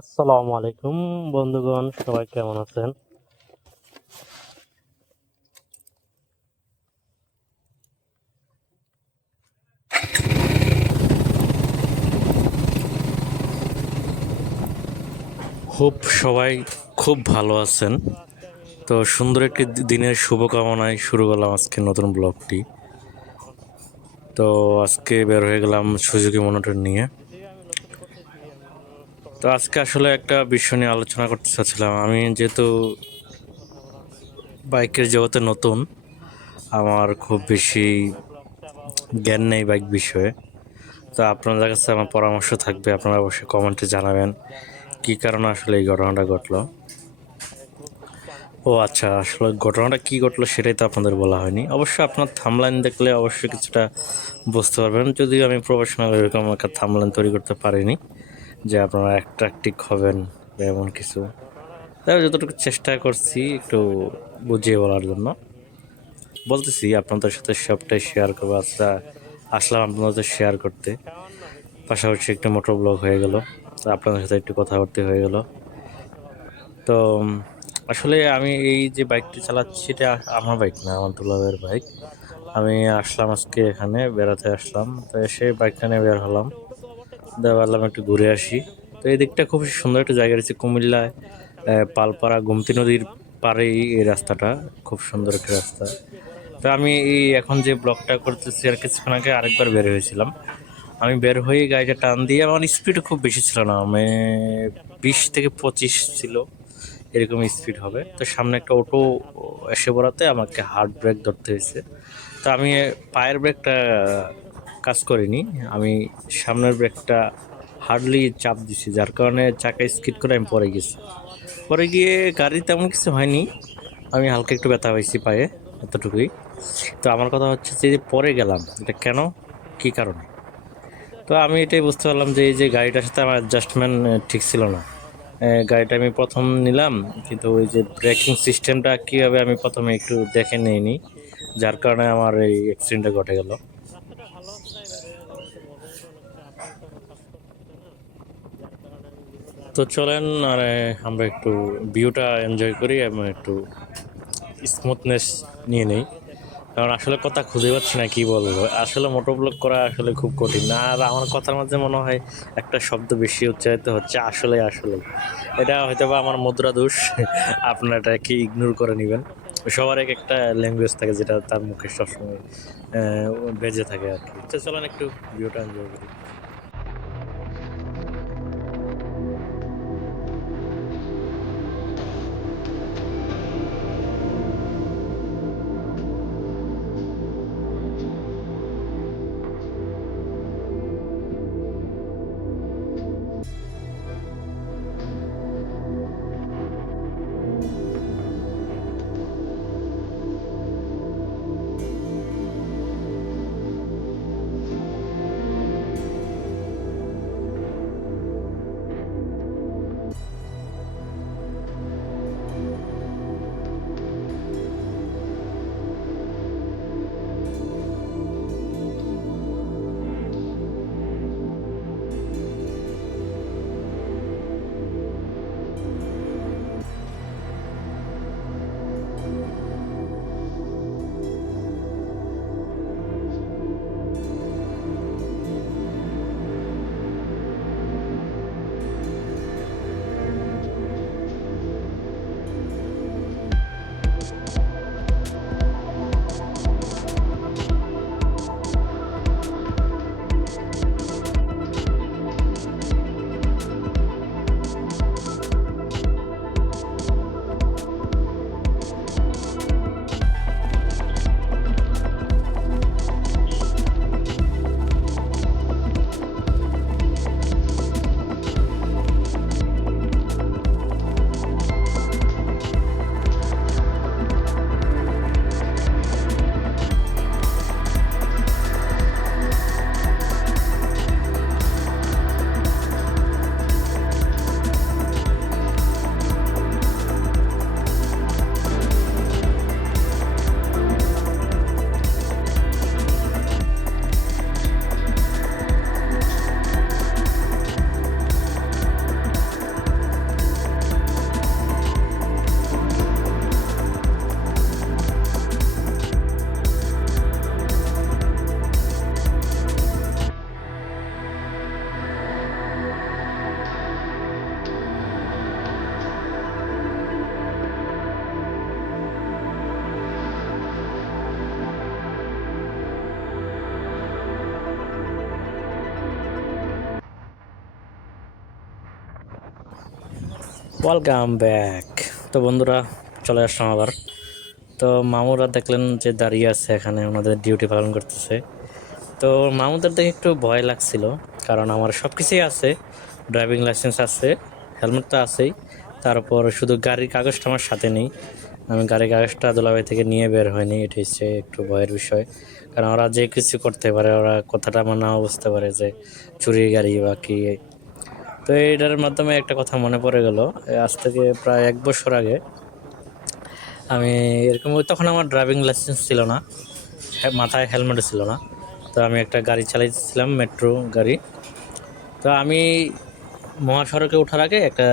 আসসালামু আলাইকুম, বন্ধুগণ, সবাই কেমন আছেন? খুব সবাই খুব ভালো আছেন। তো সুন্দর একটি দিনের শুভকামনায় শুরু করলাম আজকে নতুন ব্লগটি। তো আজকে বের হয়ে গেলাম সুজুকি মনোটর নিয়ে। তো আজকে আসলে একটা বিষয় নিয়ে আলোচনা করতে চাচ্ছিলাম। আমি যেহেতু বাইকের জগতে নতুন, আমার খুব বেশি জ্ঞান নেই বাইক বিষয়ে। তো আপনাদের কাছে আমার পরামর্শ থাকবে, আপনারা অবশ্যই কমেন্টে জানাবেন কী কারণে আসলে এই ঘটনাটা ঘটলো। ও আচ্ছা আসলে ঘটনাটা কী ঘটলো সেটাই তো আপনাদের বলা হয়নি। অবশ্যই আপনার থামলাইন দেখলে অবশ্যই কিছুটা বুঝতে পারবেন। যদিও আমি প্রফেশনাল এরকম একটা থামলাইন তৈরি করতে পারিনি। যে আপনারা অ্যাট্রাকটিভ হবেন এমন কিছু। তাই যতটুকু চেষ্টা করছি একটু বুঝিয়ে বলার জন্য। বলতেছি, আপনাদের সাথে সবটাই শেয়ার করব। আচ্ছা আসলাম আপনাদের শেয়ার করতে। পাশাপাশি একটা মোটর ব্লগ হয়ে গেল। তো আপনাদের সাথে একটু কথাবার্তা হয়ে গেল। তো, আসলে আমি এই যে বাইকটি চালাচ্ছি এটা আমার বাইক না, আমার দুলাভের বাইক আমি আসলাম আজকে এখানে, বেড়াতে আসলাম। তো এসে বাইকটা নিয়ে বের হলাম। ভাবলাম একটু ঘুরে আসি। তো এই দিকটা খুব সুন্দর একটা জায়গা রয়েছে কুমিল্লায় পালপাড়া, গোমতী নদীর পাড়েই এই রাস্তাটা খুব সুন্দর একটা রাস্তা। তো আমি এই এখন যে ব্লগটা করতেছি, আর কিছুক্ষণ আগে আরেকবার বের হয়েছিলাম। আমি বের হয়ে গাড়িটা টান দিয়ে, আমার স্পিড খুব বেশি ছিল না, আমি বিশ থেকে পঁচিশ ছিল, এরকম স্পিড হবে। তো সামনে একটা অটো এসে পড়াতে আমাকে হার্ড ব্রেক ধরতে হয়েছে। তো আমি পায়ের ব্রেকটা কাজ করিনি। আমি সামনের ব্রেকটা হার্ডলি চাপ দিছি, যার কারণে চাকা স্কিড করে আমি পরে গেছি। পরে গিয়ে গাড়ি তেমন কিছু হয়নি। আমি হালকা একটু ব্যথা পাইছি পায়ে, এতটুকুই। তো আমার কথা হচ্ছে যে পরে গেলাম, এটা কেন? কী কারণে? তো আমি এটাই বুঝতে পারলাম যে, এই যে গাড়িটার সাথে আমার অ্যাডজাস্টমেন্ট ঠিক ছিল না। গাড়িটা আমি প্রথম নিলাম, কিন্তু ওই যে ব্রেকিং সিস্টেমটা কীভাবে আমি প্রথমে একটু দেখে নিইনি, যার কারণে আমার এই অ্যাক্সিডেন্টটা ঘটে গেল। তো চলেন, আর আমরা একটু ভিউটা এনজয় করি এবং একটু স্মুথনেস নিয়ে নেই। কারণ আসলে কথা খুঁজে পাচ্ছি না কি বলব। আসলে মোটর ব্লগ করা আসলে খুব কঠিন। আর আমার কথার মধ্যে মনে হয় একটা শব্দ বেশি উচ্চারিত হচ্ছে, আসলে আসলে। এটা হয়তো বা আমার মুদ্রা দোষ। আপনারা এটাকে ইগনোর করে নেবেন। সবার এক একটা ল্যাঙ্গুয়েজ থাকে যেটা তার মুখে সবসময় বেজে থাকে আর কি। চলেন একটু ভিউটা এনজয় করি। ওয়েলকাম ব্যাক তো বন্ধুরা, চলে আসলাম আবার। তো মামুরা দেখলেন যে দাঁড়িয়ে আছে এখানে, ওনাদের ডিউটি পালন করতেছে। তো মামুদের দেখে একটু ভয় লাগছিল, কারণ আমার সব কিছুই আছে। ড্রাইভিং লাইসেন্স আছে হেলমেট তো আছেই। তারপর শুধু গাড়ির কাগজটা আমার সাথে নেই। আমি গাড়ির কাগজটা দোলাবাই থেকে নিয়ে বের হয়নি, এটা হচ্ছে একটু ভয়ের বিষয়। কারণ ওরা যে কিছু করতে পারে, ওরা কথাটা আমার নাও বুঝতে পারে যে চুরি গাড়ি বা কি তো এইটার মাধ্যমে একটা কথা মনে পড়ে গেল। আজ থেকে প্রায় এক বছর আগে আমি এরকম তখন আমার ড্রাইভিং লাইসেন্স ছিল না মাথায় হেলমেট ছিল না। তো আমি একটা গাড়ি চালাইছিলাম মেট্রো গাড়ি। তো আমি মহাসড়কে ওঠার আগে একটা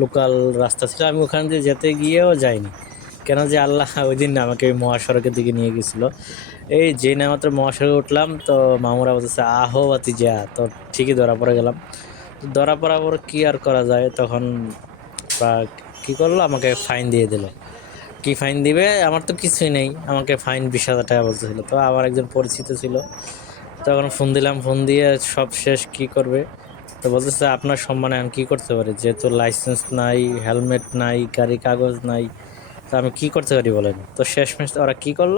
লোকাল রাস্তা ছিল, আমি ওখান দিয়ে যেতে গিয়েও যাইনি। কেন যে আল্লাহ ওই দিন আমাকে ওই মহাসড়কের দিকে নিয়ে গেছিল। এই যে না মাত্র মহাসড়কে উঠলাম, তো মামুরা বলতেছে আহো বাতি যা তো ঠিকই ধরা পড়ে গেলাম। ধরা পড়ার পর কী আর করা যায়? তখন কী করল? আমাকে ফাইন দিয়ে দিল। কি ফাইন দিবে? আমার তো কিছুই নেই। আমাকে ফাইন বিশ হাজার টাকা বলতেছিল। তো আমার একজন পরিচিত ছিল। তখন ফোন দিলাম। ফোন দিয়ে সব শেষ কি করবে? তো বলতেছে, আপনার সম্মানে আমি কী করতে পারি? যেহেতু লাইসেন্স নাই হেলমেট নাই, গাড়ি কাগজ নাই, তো আমি কী করতে পারি বলেন? তো শেষ শেষমেশ ওরা কী করল?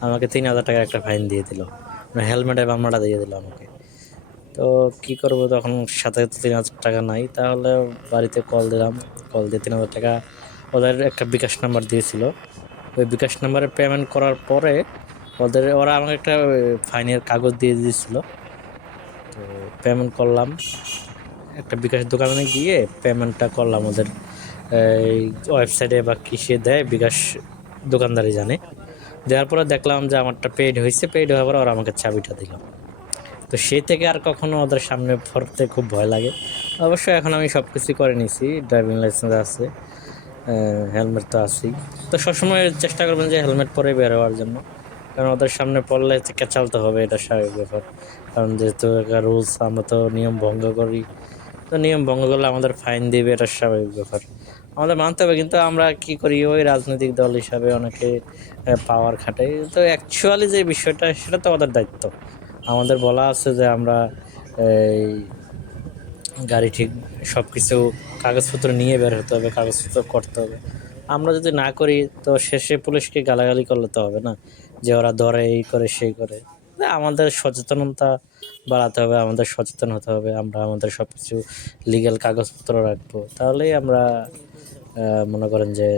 আমাকে তিন হাজার টাকা একটা ফাইন দিয়ে দিল। মানে হেলমেটের বাম্মাটা দিয়ে দিল আমাকে। তো কি করব? তখন সাথে তিন হাজার টাকা নাই। তাহলে বাড়িতে কল দিলাম। কল দিয়ে তিন হাজার টাকা ওদের একটা বিকাশ নাম্বার দিয়েছিল। ওই বিকাশ নাম্বারে পেমেন্ট করার পরে ওদের, ওরা আমাকে একটা ফাইনের কাগজ দিয়ে দিয়েছিল। তো পেমেন্ট করলাম। একটা বিকাশ দোকানে গিয়ে পেমেন্টটা করলাম ওদের। ওয়েবসাইটে বা কিসে দেয়, বিকাশ দোকানদারি জানে। দেওয়ার পরে দেখলাম যে আমারটা পেইড হয়েছে। পেইড হওয়ার পর ওরা আমাকে চাবিটা দিল। তো সেই থেকে আর কখনো ওদের সামনে পড়তে খুব ভয় লাগে। অবশ্য এখন আমি সব কিছুই করে নিছি ড্রাইভিং লাইসেন্স আছে হেলমেট তো আছেই। তো সবসময় চেষ্টা করবেন যে হেলমেট পরে বের হওয়ার জন্য। কারণ ওদের সামনে পড়লে চালতে হবে, এটা স্বাভাবিক ব্যাপার। কারণ যেহেতু রুলস আমরা তো নিয়ম ভঙ্গ করি। তো নিয়ম ভঙ্গ করলে আমাদের ফাইন দিবে, এটা স্বাভাবিক ব্যাপার। আমাদের মানতে হবে, কিন্তু আমরা কি করি, ওই রাজনৈতিক দল হিসাবে অনেকে পাওয়ার খাটাই। তো অ্যাকচুয়ালি যে বিষয়টা, সেটা তো আমাদের দায়িত্ব। আমাদের বলা আছে যে আমরা এই গাড়ি ঠিক সব কিছু কাগজপত্র নিয়ে বের হতে হবে, কাগজপত্র করতে হবে। আমরা যদি না করি, তো শেষে পুলিশকে গালাগালি করলে তো হবে না, যে ওরা ধরে এই করে, সেই করে। আমাদের সচেতনতা বাড়াতে হবে, আমাদের সচেতন হতে হবে, আমরা আমাদের সব কিছু লিগ্যাল কাগজপত্র রাখব। তাহলেই আমরা মনে করেন যে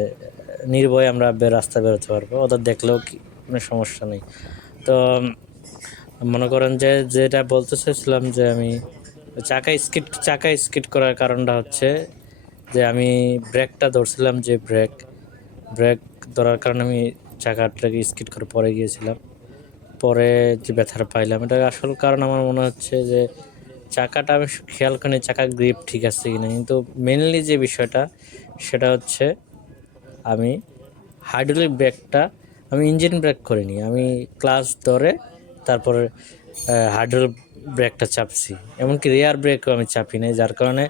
নির্ভয়ে আমরা রাস্তায় বেরোতে পারব। ওদের দেখলেও কি, কোনো সমস্যা নেই। তো মনে করেন যে, যেটা বলতে চাইছিলাম যে, আমি চাকা স্কিট চাকা স্কিট করার কারণটা হচ্ছে যে, আমি ব্রেকটা ধরছিলাম যে ব্রেক ব্রেক ধরার কারণে আমি চাকাটাকে স্কিট করে পরে গিয়েছিলাম। পরে যে ব্যথাটা পাইলাম, এটা আসল কারণ আমার মনে হচ্ছে যে, চাকাটা আমি খেয়াল করি চাকা গ্রিপ ঠিক আছে কিনা। কিন্তু মেনলি যে বিষয়টা, সেটা হচ্ছে আমি হাইড্রোলিক ব্রেকটা আমি ইঞ্জিন ব্রেক করিনি। আমি ক্লাস ধরে তারপরে হাইড্রোলিক ব্রেকটা চাপছি। এমনকি রেয়ার ব্রেকও আমি চাপি নাই, যার কারণে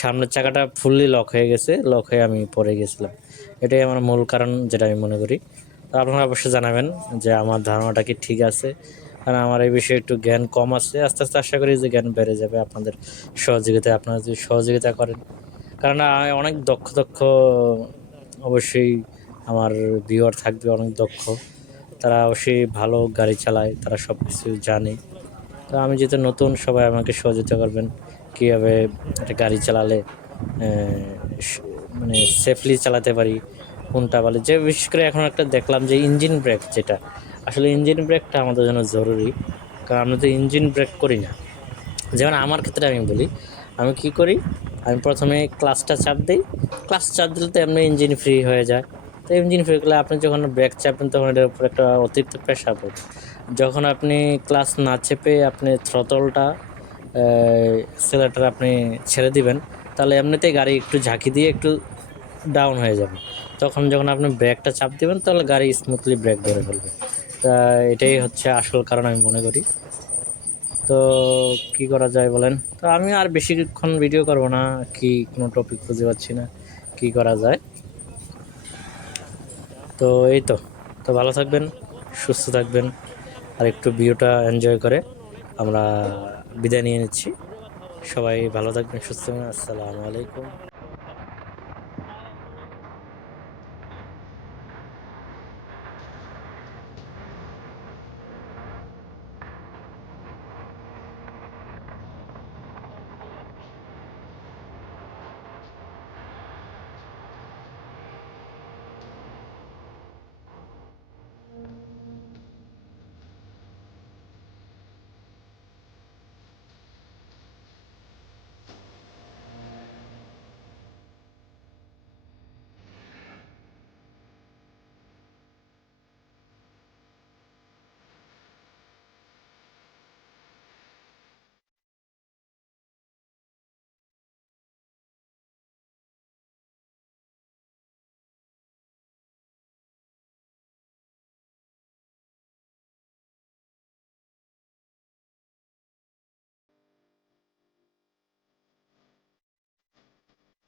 সামনের চাকাটা ফুললি লক হয়ে গেছে লক হয়ে আমি পড়ে গেছিলাম। এটাই আমার মূল কারণ যেটা আমি মনে করি। তো আপনারা অবশ্যই জানাবেন যে আমার ধারণাটা কি ঠিক আছে। কারণ আমার এই বিষয়ে একটু জ্ঞান কম আছে। আস্তে আস্তে আশা করি যে জ্ঞান বেড়ে যাবে আপনাদের সহযোগিতায়, আপনারা যদি সহযোগিতা করেন। কারণ অনেক দক্ষ দক্ষ, অবশ্যই আমার ভিউয়ার থাকবে অনেক দক্ষ। তারা অবশ্যই ভালো গাড়ি চালায়, তারা সব কিছু জানে। তো আমি যেহেতু নতুন, সবাই আমাকে সহযোগিতা করবেন কীভাবে একটা গাড়ি চালালে মানে সেফলি চালাতে পারি, কোনটা বলে যে বিশেষ করে এখন একটা দেখলাম যে ইঞ্জিন ব্রেক যেটা, আসলে ইঞ্জিন ব্রেকটা আমাদের জন্য জরুরি, কারণ আমরা তো ইঞ্জিন ব্রেক করি না। যেমন আমার ক্ষেত্রে আমি বলি, আমি কি করি, আমি প্রথমে ক্লাসটা চাপ দিই ক্লাস চাপ দিলে তো এমনি ইঞ্জিন ফ্রি হয়ে যায়। তো ইঞ্জিন ফ্রি করলে আপনি যখন ব্রেক চাপেন তখন এটার উপর একটা অতিরিক্ত প্রেশার পড়বে যখন আপনি ক্লাস না চেপে আপনি থ্রতলটা সেলারটা আপনি ছেড়ে দিবেন, তাহলে এমনিতেই গাড়ি একটু ঝাঁকি দিয়ে একটু ডাউন হয়ে যাবে। তখন যখন আপনি ব্রেকটা চাপ দেবেন, তাহলে গাড়ি স্মুথলি ব্রেক ধরে ফেলবে। তা এটাই হচ্ছে আসল কারণ আমি মনে করি। তো কি করা যায় বলেন? তো আমি আর বেশিক্ষণ ভিডিও করব না, কি কোনো টপিক খুঁজে পাচ্ছি না, কি করা যায়? তো এই তো। তো ভালো থাকবেন, সুস্থ থাকবেন, আর একটু ভিডিওটা এনজয় করে আমরা বিদায় নিয়ে নিচ্ছি। সবাই ভালো থাকবেন, সুস্থ থাকবেন। আসসালামু আলাইকুম।